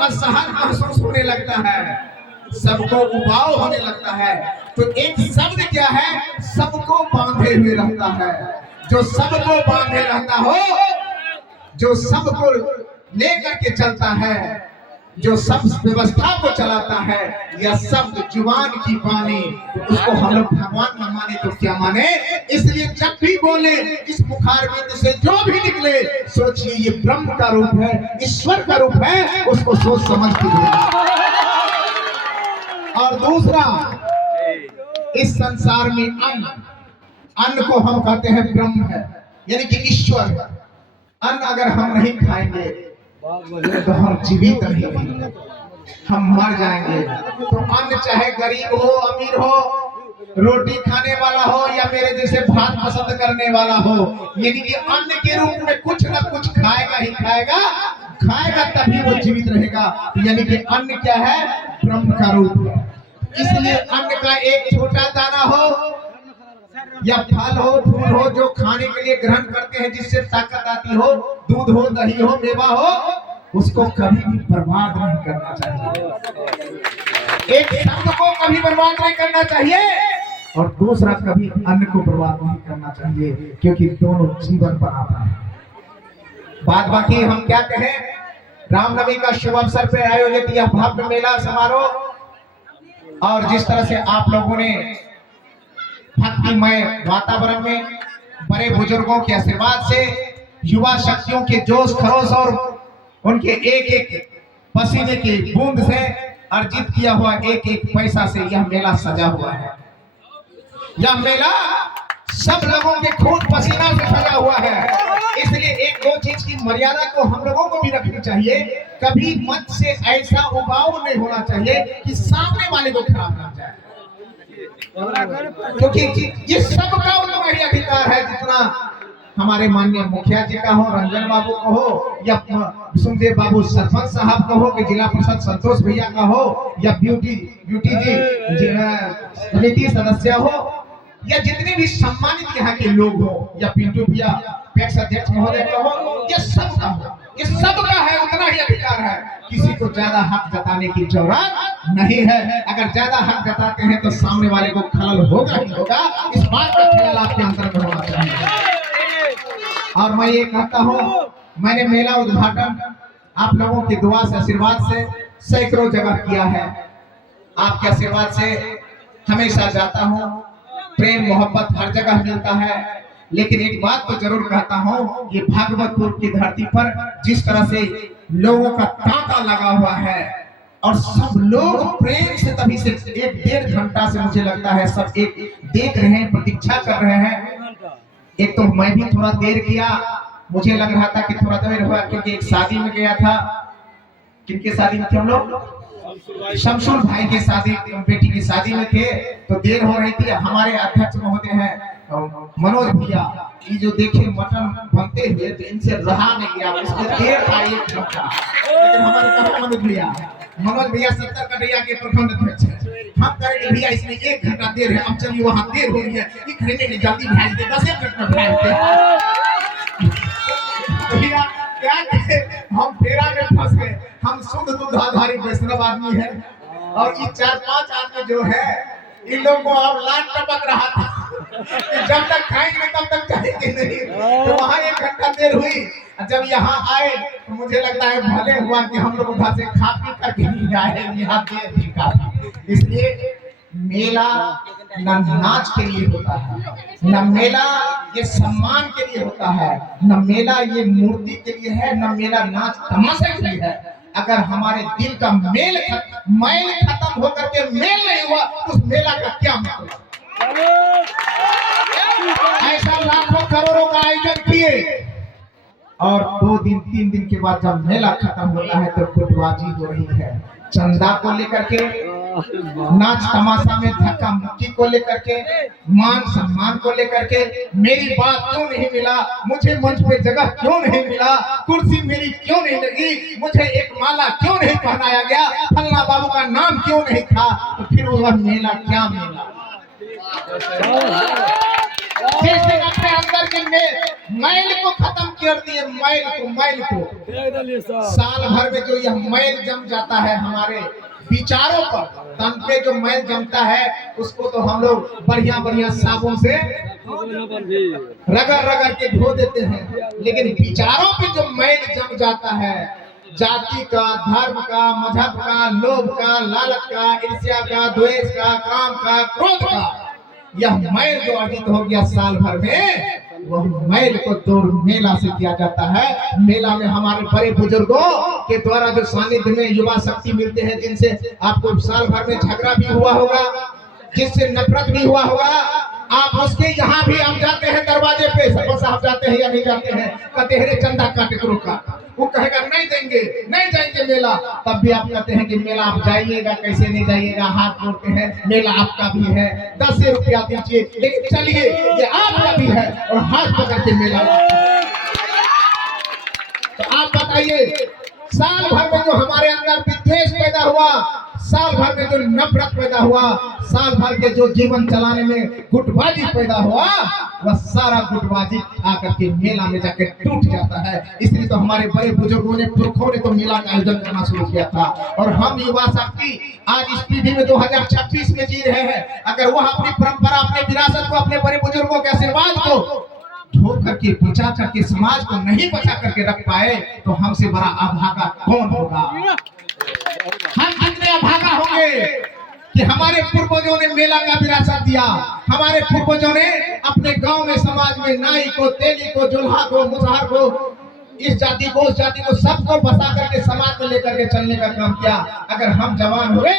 असहज महसूस होने लगता है, सबको उबाऊ होने लगता है। तो एक शब्द क्या है, सबको बांधे हुए रहता है। जो सबको बांधे रहता हो, जो सबको लेकर के चलता है, जो सब व्यवस्था को चलाता है, यह शब्द जुबान की बानी, तो उसको हम लोग भगवान न माने तो क्या माने। इसलिए जब भी बोले इस मुखारबिंद से जो भी निकले, सोचिए ये ब्रह्म का रूप है, ईश्वर का रूप है, उसको सोच समझ के बोले। और दूसरा, इस संसार में अन्न को हम कहते हैं ब्रह्म है, यानी कि ईश्वर। अन्न अगर हम नहीं खाएंगे तो हम जीवित नहीं रहेंगे, हम मर जाएंगे। तो अन्न चाहे गरीब हो अमीर हो, रोटी खाने वाला हो या मेरे जैसे भात पसंद करने वाला हो, यानी कि अन्न के रूप में कुछ ना कुछ खाएगा ही खाएगा, खाएगा तभी वो जीवित रहेगा। यानी कि अन्न क्या है, ब्रह्म का रूप है। इसलिए अन्न का एक छोटा दाना हो या फल हो, फूल हो, जो खाने के लिए ग्रहण करते हैं, जिससे ताकत आती हो, दूध हो, दही हो, मेवा हो, उसको कभी भी बर्बाद नहीं करना चाहिए। एक शब्द को कभी बर्बाद नहीं करना चाहिए और दूसरा कभी अन्न को बर्बाद नहीं करना चाहिए, क्योंकि दोनों जीवन बनाता है। बात बाकी हम क्या कहें, रामनवमी का शुभ अवसर पे आयोजित यह भव्य मेला समारोह, और जिस तरह से आप लोगों ने भक्तिमय वातावरण में बड़े बुजुर्गों के आशीर्वाद से, युवा शक्तियों के जोश खरोश और उनके एक एक पसीने की बूंद से अर्जित किया हुआ एक एक पैसा से यह मेला सजा हुआ है। यह मेला सब लोगों के खून पसीना से सजा हुआ है। इसलिए एक दो चीज की मर्यादा को हम लोगों को भी रखनी चाहिए। कभी मंच से ऐसा उबाऊ नहीं होना चाहिए कि सामने वाले को खराब लग जाए, क्योंकि ये सबका उतना ही अधिकार है जितना हमारे माननीय मुखिया जी का हो, रंजन बाबू का हो, या सुखदेव बाबू सरपंच साहब का हो, कि जिला परिषद संतोष भैया का हो, या ब्यूटी जी समिति सदस्य हो, या जितने भी सम्मानित यहाँ के लोग हो, या पिंटू भैया पैक्स अध्यक्ष महोदय का हो, ये सबका हो, ये सबका है, उतना ही अधिकार है। किसी को ज्यादा हक जताने की जरूरत नहीं है। अगर ज्यादा हक जताते हैं तो सामने वाले को खलल होगा ही होगा। इस बात का ख्याल आपके अंदर में होना चाहिए। और मैं ये कहता हूँ, मैंने मेला उद्घाटन आप लोगों की दुआ से, आशीर्वाद से सैकड़ों जगह किया है। आपके आशीर्वाद से हमेशा जाता हूँ, प्रेम मोहब्बत हर जगह मिलता है। लेकिन एक बात तो जरूर कहता हूँ, ये भागवतपुर की धरती पर जिस तरह से लोगों का तांता लगा हुआ है और सब लोग प्रेम से, तभी से 1-1.5 घंटा से मुझे लगता है सब एक देख रहे हैं, प्रतीक्षा कर रहे हैं। एक तो मैं भी थोड़ा देर किया, मुझे लग रहा था कि थोड़ा देर हुआ, क्योंकि एक शादी में गया था। किनके शादी में थे हम लोग? शमशुल भाई की शादी, बेटी की शादी में थे, तो देर हो रही थी। हमारे अध्यक्ष महोदय हैं मनोज भैया, ये जो देखे मटन बनते हुए, तो इनसे रहा नहीं गया, इसमें देर था 1 घंटा। लेकिन हमारे मनोज भैया 70 कटैया के प्रखंड अध्यक्ष हैं। हम करेंगे भैया इसमें 1 घंटा देर है, अब चलिए वहाँ देर हो रही है, ये खरीदने में जल्दी भेज दे, 10 मिनट में भेज दे। भैया क्या कहे, हम फेरा में फंस गए। हम शुद्ध दूधाधारी वैष्णव आदमी है, और ये 4-5 आदमी जो है, इन लोगों को अब लाट टपक रहा था कि जब तक खाएंगे तब तक जाएंगे नहीं। तो वहाँ 1 घंटा देर हुई। जब यहाँ आए तो मुझे लगता है भले हुआ कि हम लोग उधर से खा पी करके नहीं आए, यहाँ देर थी काफी। इसलिए मेला न नाच के लिए होता है, न मेला ये सम्मान के लिए होता है, न मेला ये मूर्ति के लिए है, न मेला नाच तमाशा के लिए है। अगर हमारे दिल का मैल खत्म होकर के मेल नहीं हुआ, उस मेला का क्या मतलब? ऐसा लाखों करोड़ों का आयोजन किए और 2 दिन 3 दिन के बाद जब मेला खत्म होता है तो गुटबाजी हो रही है, चंदा को लेकर के, नाच तमाशा में धक्का मुक्की को लेकर के, मान सम्मान को लेकर के। मेरी बात क्यों नहीं मिला, मुझे मंच पे जगह क्यों नहीं मिला, कुर्सी मेरी क्यों नहीं लगी, मुझे एक माला क्यों नहीं पहनाया गया, फल्ला बाबू का नाम क्यों नहीं था, तो फिर वह मेला क्या मेला। जिस दिन अपने अंदर के मैल को खत्म कर दिए, मैल को साल भर में जो यह मैल जम जाता है हमारे विचारों पर, तन पे जो मैल जमता है उसको तो हम लोग बढ़िया बढ़िया साबुन से रगड़ रगड़ के धो देते हैं, लेकिन विचारों पे जो मैल जम जाता है, जाति का, धर्म का, मजहब का, लोभ का, लालच का, ईर्ष्या का, द्वेष का, काम का, क्रोध का, यह मैल जो अर्जित हो गया साल भर में, वह मैल को दूर मेला से किया जाता है। मेला में हमारे बड़े बुजुर्गों के द्वारा जो सानिध्य में युवा शक्ति मिलते हैं, जिनसे आपको साल भर में झगड़ा भी हुआ होगा, जिससे नफरत भी हुआ होगा, आप उसके यहाँ भी आप जाते हैं दरवाजे पे, सरपंच साहब जाते हैं या नहीं जाते हैं, कहते हैं चंदा काटे करो का, वो कहेगा नहीं देंगे, नहीं जाएंगे मेला, तब भी आप कहते हैं कि मेला आप जाइएगा, कैसे नहीं जाइएगा, हाथ जोड़ते हैं, मेला आपका भी है, 10 रुपया दीजिए, लेकिन चलिए ये आपका भी है, और हाथ पकड़ के मेला। तो आप बताइए, साल भर में जो हमारे अंदर विद्वेष पैदा हुआ, साल भर में जो नफरत पैदा हुआ, साल भर के जो जीवन चलाने में गुटबाजी पैदा हुआ, वह सारा गुटबाजी आकर के मेला में जाकर टूट जाता है। इसलिए तो हमारे बड़े बुजुर्गों ने, पुरखों ने तो मेला का आयोजन करना शुरू किया था, और हम युवा शक्ति आज इस पीढ़ी में 2026 में जी रहे हैं। अगर वह अपनी परंपरा, अपने विरासत को, अपने बड़े बुजुर्गों के आशीर्वाद को धो करके, बचा करके, समाज को नहीं बचा करके रख पाए, तो हमसे बड़ा अभागा कौन होगा? हम कितने अभागा होंगे कि हमारे पूर्वजों ने मेला का विरासत दिया, हमारे पूर्वजों ने अपने गांव में, समाज में नाई को, तेली को, जुल्हा को, मुसहर को, इस जाति को, उस जाति को, सबको बसा करके समाज में लेकर के चलने का काम किया। अगर हम जवान हुए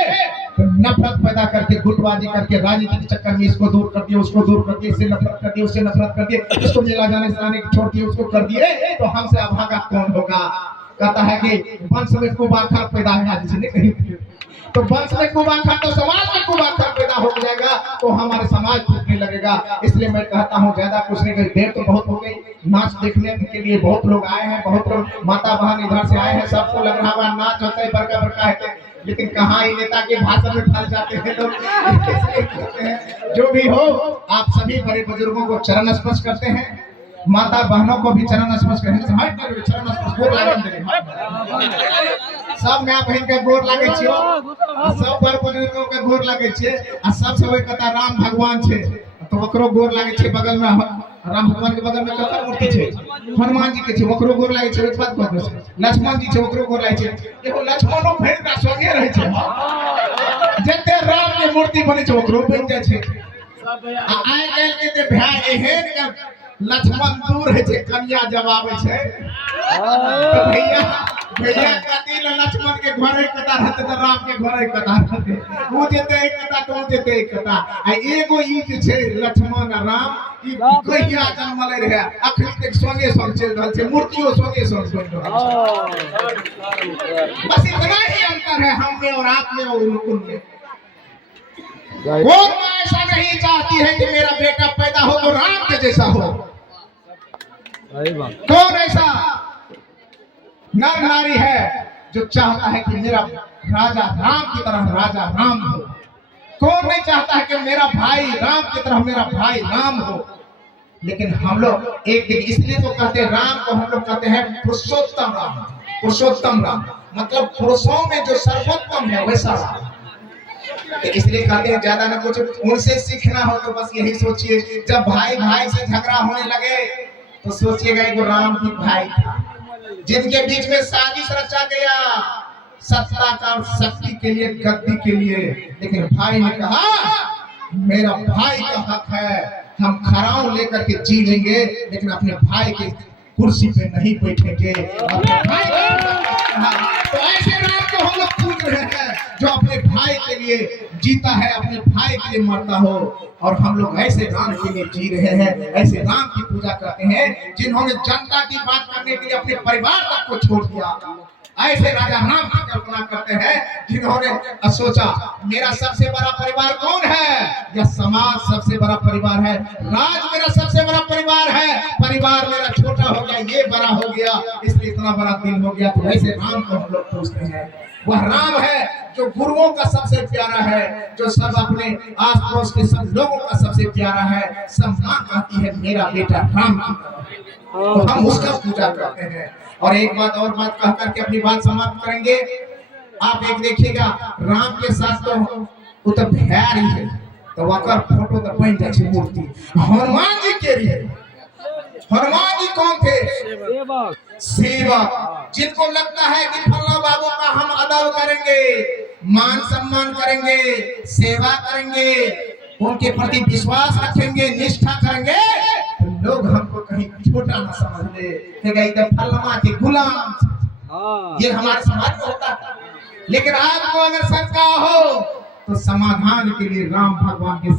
तो नफरत पैदा करके, गुटबाजी करके, राजनीति के चक्कर में इसको दूर कर दिए, उसको दूर कर दिए, इससे नफरत कर दिए, उससे नफरत कर दिए, इसको मेला जाने से आने छोड़ दिए, उसको कर दिए, तो हमसे अभागा कौन होगा? कहता है कि वंश में कुबाखर पैदा है, जिसने कहीं तो वंश में कुबाखर, तो समाज में कुबाखर पैदा हो जाएगा, तो हमारे समाज टूटने लगेगा। इसलिए मैं कहता हूँ, ज्यादा कुछ नहीं, देर तो बहुत हो गई, नाच देखने के लिए बहुत लोग आए हैं, बहुत लोग माता बहन इधर से आए हैं, सबको लग रहा है नाच होता है, बड़का बड़का है, लेकिन कहाँ ही नेता के भाषण में फंस जाते हैं लोग। जो भी हो, आप सभी बड़े बुजुर्गों को चरण स्पर्श करते हैं, माता बहनों को भी चरण स्पर्श करें, चरण स्पर्श गोर लागे, सब नया बहन के गोर लागे छियो, सब बड़ बुजुर्गों के गोर लागे छिए, आ सबसे बड़ी कथा राम भगवान छे, तो ओकरो गोर लागे छे। बगल में राम भगवान के बगल में ककर मूर्ति छे, हनुमान जी के छे, ओकरो गोर लागे छे। बात कहबो, लक्ष्मण जी छे, ओकरो गोर लागे छे। एगो लक्ष्मणो भैर का संगे रहे छे, जते राम के मूर्ति बने छे ओकरो बन जाय छे। आइ काल्हि के ते भाई एहन लक्ष्मण दूर है, कन्या जब आवे छे, तो भैया कथी लक्ष्मण के घर एक कथा रहते, तो राम के घर एक कथा रहते, वो जेते एक कथा, तो जेते एक कथा। आ एगो ई जे छे लक्ष्मण आ राम, ई कहिया जन्मले रहे, अखनी तक संगे संग चल रहल छे, मूर्तियों संगे संग बन रहल छे। बस इतना ही अंतर है हम में और आप में और उनमें। कौन माँ ऐसा नहीं चाहती है कि मेरा बेटा पैदा हो तो राम के जैसा हो? कौन ऐसा नर नारी है जो चाहता है कि मेरा राजा राम की तरह राजा राम हो? कौन नहीं चाहता है कि मेरा भाई राम की तरह मेरा भाई राम हो? लेकिन हम लोग एक दिन, इसलिए तो कहते हैं राम को हम लोग कहते हैं पुरुषोत्तम राम। पुरुषोत्तम राम मतलब पुरुषों में जो सर्वोत्तम है वैसा राम। तो इसलिए कहते हैं ज्यादा ना कुछ उनसे सीखना हो तो बस यही सोचिए, जब भाई भाई से झगड़ा होने लगे तो सोचिएगा एक राम की भाई था जिनके बीच में साजिश रचा गया सत्ता का, शक्ति के लिए, गद्दी के लिए। लेकिन भाई ने कहा मेरा भाई का हक है, हम खराव लेकर के जी लेंगे, लेकिन अपने भाई के कुर्सी पे नहीं बैठेंगे। तो ऐसे राम को हम लोग पूज रहे हैं जो अपने भाई के लिए जीता है, अपने भाई के लिए मरता हो। और हम लोग ऐसे राम के लिए जी रहे हैं, ऐसे राम की पूजा करते हैं जिन्होंने जनता की बात करने के लिए अपने परिवार तक को छोड़ दिया। ऐसे राजा राम की कल्पना करते हैं जिन्होंने सोचा मेरा सबसे बड़ा परिवार कौन है? यह समाज सबसे बड़ा परिवार है, राज मेरा सबसे बड़ा परिवार है, परिवार मेरा छोटा हो गया, ये बड़ा हो गया, इसलिए इतना बड़ा दिल हो गया। तो ऐसे राम को हम लोग पूछते हैं। वह राम है जो गुरुओं का सबसे प्यारा है, जो सब अपने आस पड़ोस के सब लोगों का सबसे प्यारा है, सब माँ कहती है मेरा बेटा राम की तरह, तो हम उसका पूजा करते हैं। और एक बात और बात कह करके अपनी बात समाप्त करेंगे। आप एक देखिएगा, राम के साथ तो वो तो भैर ही है, तो वकर फोटो तो बन जाए मूर्ति। हनुमान जी के लिए, हनुमान जी कौन थे? सेवक। जिनको लगता है कि फल्ला बाबू का हम अदब करेंगे, मान सम्मान करेंगे, सेवा करेंगे, उनके प्रति विश्वास रखेंगे, निष्ठा करेंगे, तो लोग हमको कहीं छोटा ना समझ ले, इधर फल्ला के गुलाम। ये हमारे समाज में होता है। लेकिन आपको अगर शंका हो तो समाधान के लिए राम भगवान के